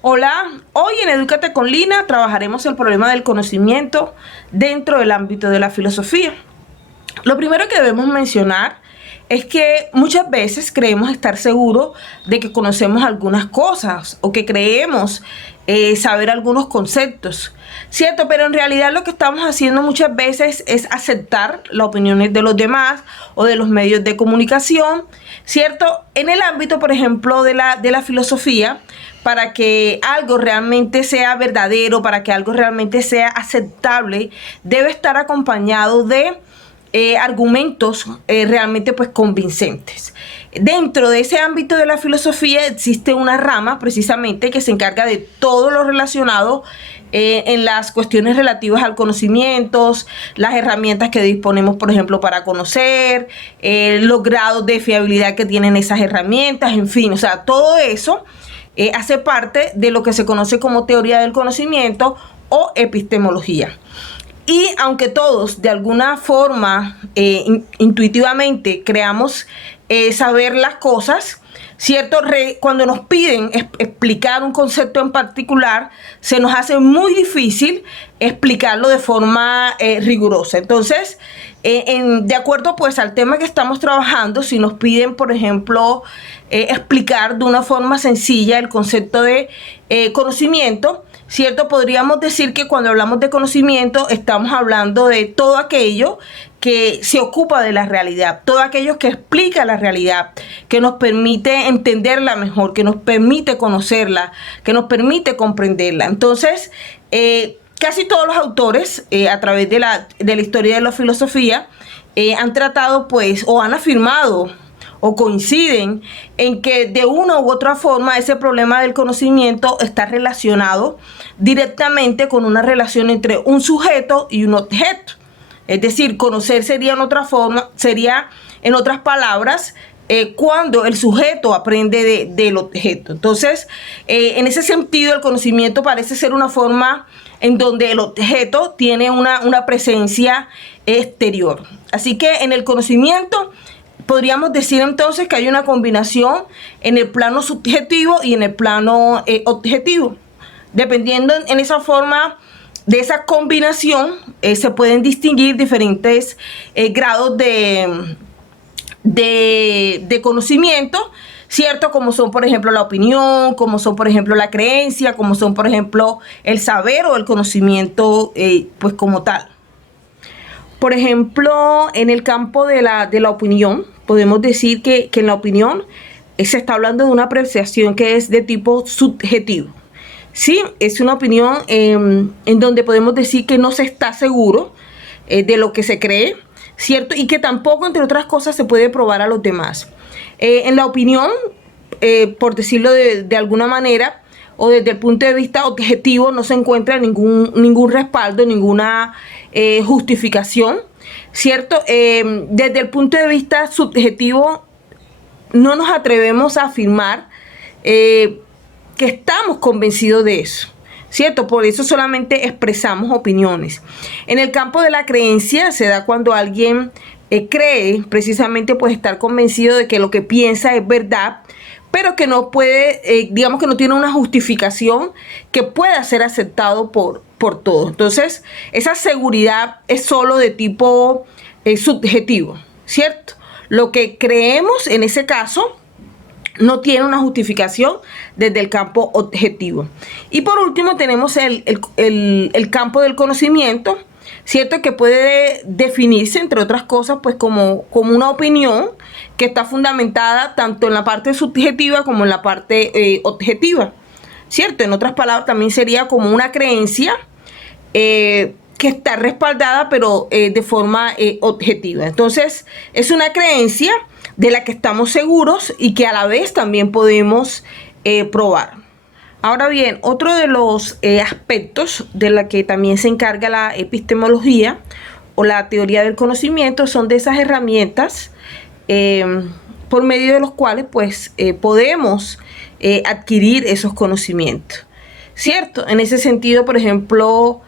Hola, hoy en Edúcate con Lina trabajaremos el problema del conocimiento dentro del ámbito de la filosofía. Lo primero que debemos mencionar es que muchas veces creemos estar seguros de que conocemos algunas cosas o que creemos saber algunos conceptos, ¿cierto? Pero en realidad lo que estamos haciendo muchas veces es aceptar las opiniones de los demás o de los medios de comunicación, ¿cierto? En el ámbito, por ejemplo, de la filosofía, para que algo realmente sea verdadero, para que algo realmente sea aceptable, debe estar acompañado de argumentos realmente pues convincentes. Dentro de ese ámbito de la filosofía existe una rama precisamente que se encarga de todo lo relacionado en las cuestiones relativas al conocimiento, las herramientas que disponemos, por ejemplo, para conocer, los grados de fiabilidad que tienen esas herramientas, en fin, o sea, todo eso hace parte de lo que se conoce como teoría del conocimiento o epistemología. Y aunque todos de alguna forma intuitivamente creamos saber las cosas, ¿cierto? Cuando nos piden explicar un concepto en particular, se nos hace muy difícil explicarlo de forma rigurosa. Entonces, de acuerdo pues al tema que estamos trabajando, si nos piden, por ejemplo, explicar de una forma sencilla el concepto de conocimiento, ¿cierto? Podríamos decir que cuando hablamos de conocimiento estamos hablando de todo aquello que se ocupa de la realidad, todo aquello que explica la realidad, que nos permite entenderla mejor, que nos permite conocerla, que nos permite comprenderla. Entonces, casi todos los autores a través de la historia de la filosofía han tratado pues o han afirmado o coinciden en que de una u otra forma ese problema del conocimiento está relacionado directamente con una relación entre un sujeto y un objeto. Es decir, conocer sería en otras palabras, cuando el sujeto aprende del objeto. Entonces, en ese sentido, el conocimiento parece ser una forma en donde el objeto tiene una presencia exterior. Así que en el conocimiento podríamos decir entonces que hay una combinación en el plano subjetivo y en el plano objetivo. Dependiendo en esa forma de esa combinación, se pueden distinguir diferentes grados de conocimiento, ¿cierto? Como son, por ejemplo, la opinión, como son, por ejemplo, la creencia, como son, por ejemplo, el saber o el conocimiento, pues como tal. Por ejemplo, en el campo de la opinión, podemos decir que en la opinión se está hablando de una apreciación que es de tipo subjetivo. Sí, es una opinión en donde podemos decir que no se está seguro de lo que se cree, ¿cierto? Y que tampoco, entre otras cosas, se puede probar a los demás. En la opinión, por decirlo de alguna manera, o desde el punto de vista objetivo, no se encuentra ningún respaldo, ninguna justificación, ¿cierto? Desde el punto de vista subjetivo, no nos atrevemos a afirmar que estamos convencidos de eso, ¿cierto? Por eso solamente expresamos opiniones. En el campo de la creencia se da cuando alguien cree precisamente pues estar convencido de que lo que piensa es verdad, pero que no puede, digamos que no tiene una justificación que pueda ser aceptado por todos. Entonces, esa seguridad es solo de tipo subjetivo, ¿cierto? Lo que creemos en ese caso no tiene una justificación desde el campo objetivo. Y por último tenemos el campo del conocimiento, ¿cierto? Que puede definirse, entre otras cosas, pues como una opinión que está fundamentada tanto en la parte subjetiva como en la parte objetiva, ¿cierto? En otras palabras, también sería como una creencia que está respaldada, pero de forma objetiva. Entonces, es una creencia de la que estamos seguros y que a la vez también podemos probar. Ahora bien, otro de los aspectos de la que también se encarga la epistemología o la teoría del conocimiento son de esas herramientas por medio de los cuales pues podemos adquirir esos conocimientos, ¿cierto? En ese sentido, por ejemplo,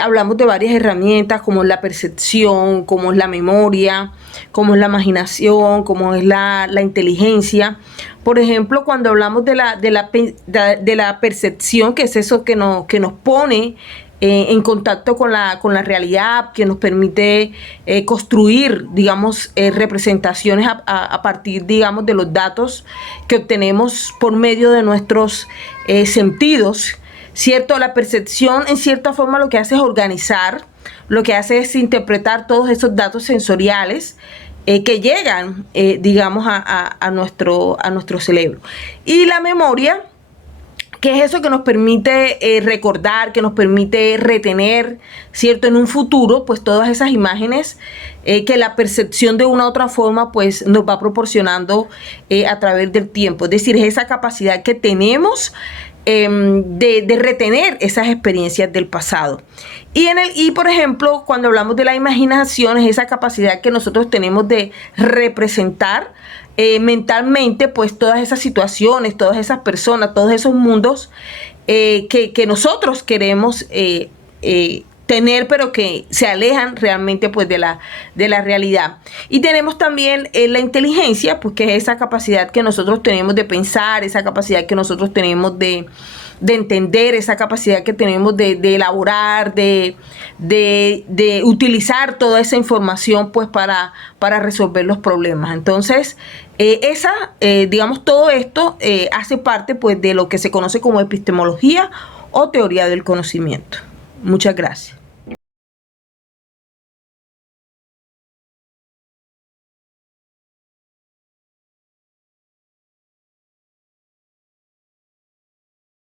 hablamos de varias herramientas como es la percepción, como es la memoria, como es la imaginación, como es la inteligencia. Por ejemplo, cuando hablamos de la percepción, que es eso que nos pone en contacto con la realidad, que nos permite construir, digamos, representaciones a partir, digamos, de los datos que obtenemos por medio de nuestros sentidos, ¿cierto? La percepción, en cierta forma, lo que hace es organizar, lo que hace es interpretar todos esos datos sensoriales que llegan, digamos, a nuestro cerebro. Y la memoria, que es eso que nos permite recordar, que nos permite retener, ¿cierto? En un futuro, pues todas esas imágenes que la percepción de una u otra forma, pues nos va proporcionando a través del tiempo. Es decir, es esa capacidad que tenemos de retener esas experiencias del pasado. Y por ejemplo, cuando hablamos de la imaginación, es esa capacidad que nosotros tenemos de representar mentalmente, pues todas esas situaciones, todas esas personas, todos esos mundos que nosotros queremos tener, pero que se alejan realmente pues de la realidad. Y tenemos también la inteligencia, pues que es esa capacidad que nosotros tenemos de pensar, esa capacidad que nosotros tenemos de entender, esa capacidad que tenemos de elaborar, de utilizar toda esa información pues para resolver los problemas. Entonces, digamos, todo esto hace parte pues de lo que se conoce como epistemología o teoría del conocimiento. Muchas gracias.